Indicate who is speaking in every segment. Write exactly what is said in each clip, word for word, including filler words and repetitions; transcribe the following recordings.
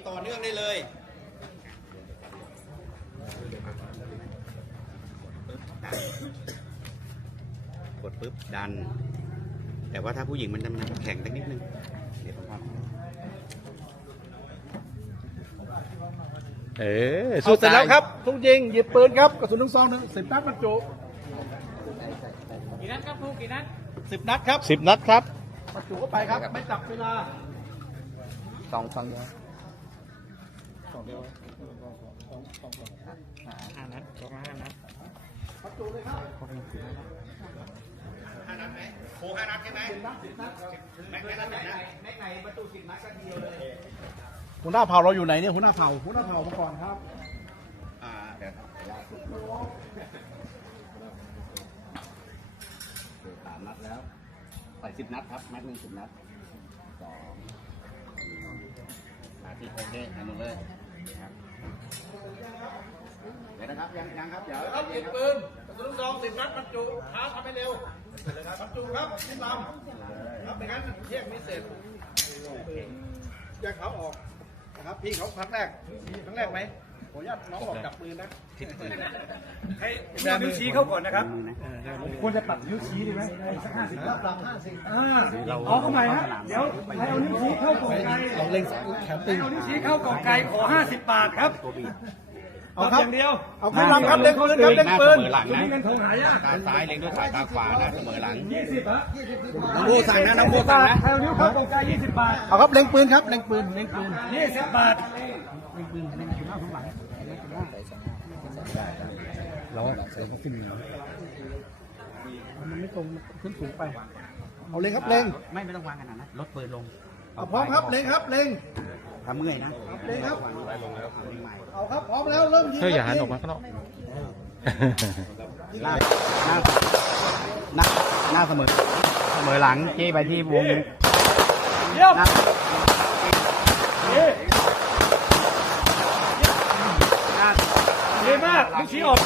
Speaker 1: ต่อเนื่องได้เลยกดปุ๊บดันแต่ว่าถ้าผู้หญิงมันจะมันแข็งสักนิดนึงเดี๋ยวผมทำเออ
Speaker 2: เอาเสร็จแล้วครับทุกยิงหยิบปืนครับกระสุนทั้งซองหนึ่งสิบนัดบรรจุกี่นัดครับครูกี่นัดสิบนัดครับสิบนัดครับบรรจุเข้าไปครับไม่จับเวลาสองสองเดียวสองเดียวสองสองสองห้านัดสองห้านัดบรรจุเลยครับ
Speaker 1: ห้านัดไหมโค้ห้านัดใช่ไหมสิบนัดสิบนัดแม็กนัดไหนนะแม็กไหนบรรจุสิบนัดกันเดียวเลย
Speaker 2: หัวหน้าเผ่าเราอยู่ไหนเนี่ยหัวหน้าเผ่าหัวหน้าเผ่ามาก่อนครับ
Speaker 1: อ่าเดี๋ยวสามนัดแล้วใส่สิบนัดครับแม็กหนึ่งสิบนัดสองอาทิตย์โอเคทำหมดเลยเดี๋ยวนะครับยังยังครับเดี๋ยว
Speaker 2: ครับยิงปืนกระสุนซองสิบนัดบรรจุท้าทำให้เร็วบรรจุครับที่ลำครับไม่งั้นเที่ยงไม่เสร็จแยกเขาออกนะครับพี่เขาครั้งแรกครั้งแรกไหมขออนุญาตน้องบอกจับปืนนะให้เอานิ้วชี้เข้าก่อนนะครับควรจะตัดนิ้วชี้ดีไหมสักห้าสิบปรับห้าสิบเอาเข้าใหม่ฮะเดี๋ยวให้เอานิ้วชี้เข้ากล่องไก่เราเล็งแขนตีเอานิ้วชี้เข้ากล่องไก่ขอห้าสิบบาทครับเอาครับอย่างเดียวเอาขึ้นลำครับเล็งปืนครับเล็งปืนหลังนะเงินทองหายาก
Speaker 1: ตาซ้ายเล็งด้วยสายตาขวานะเสมอหลัง
Speaker 2: ยี่สิบฮะ
Speaker 1: น้องโบสั่งนะน้องโบสั่งนะ
Speaker 2: ให้เอานิ้วเข้ากล่องไก่ยี่สิบบาทเอาครับเล็งปืนครับเล็งปืนเล็งปืนยี่สิบบาทเล็งปืนเล็งอยู่หน้าข้างหลังเราเราขึ้นมันไม่ตรงขึ้นสูงไปเอาเล็งครับเล็ง
Speaker 1: ไม่ไม่ต้องวางขนาดนั้นลดปืนลง
Speaker 2: เอาพร้อมครับเล็งครับเล็ง
Speaker 1: ทำเมื่อยนะ
Speaker 2: เล็งครับเอาครับพร้อมแล้วเริ่มยิง
Speaker 3: เธออย่าหันออกมาข้างนอก
Speaker 1: หน้าหน้าหน้าเสมอเสมอหลังจี้ไปที่วง
Speaker 2: เยี่ยมดีมากนิ้วชี้ออก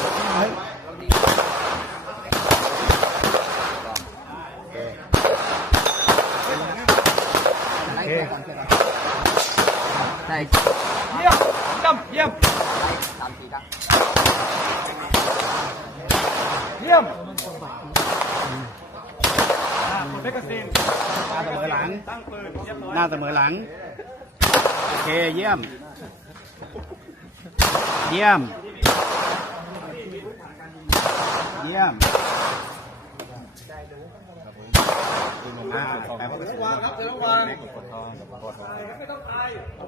Speaker 1: ใช่
Speaker 2: เยี่ยมเยี่ยมเยี่ยมเล็กซีน
Speaker 1: หน้าเสมอหลังหน้าเสมอหลังโอเคเยี่ยมเยี่ยมเยี่ยมอ่า
Speaker 2: เดี๋ยววางครับเดี๋ยววางไม่ต้องตาย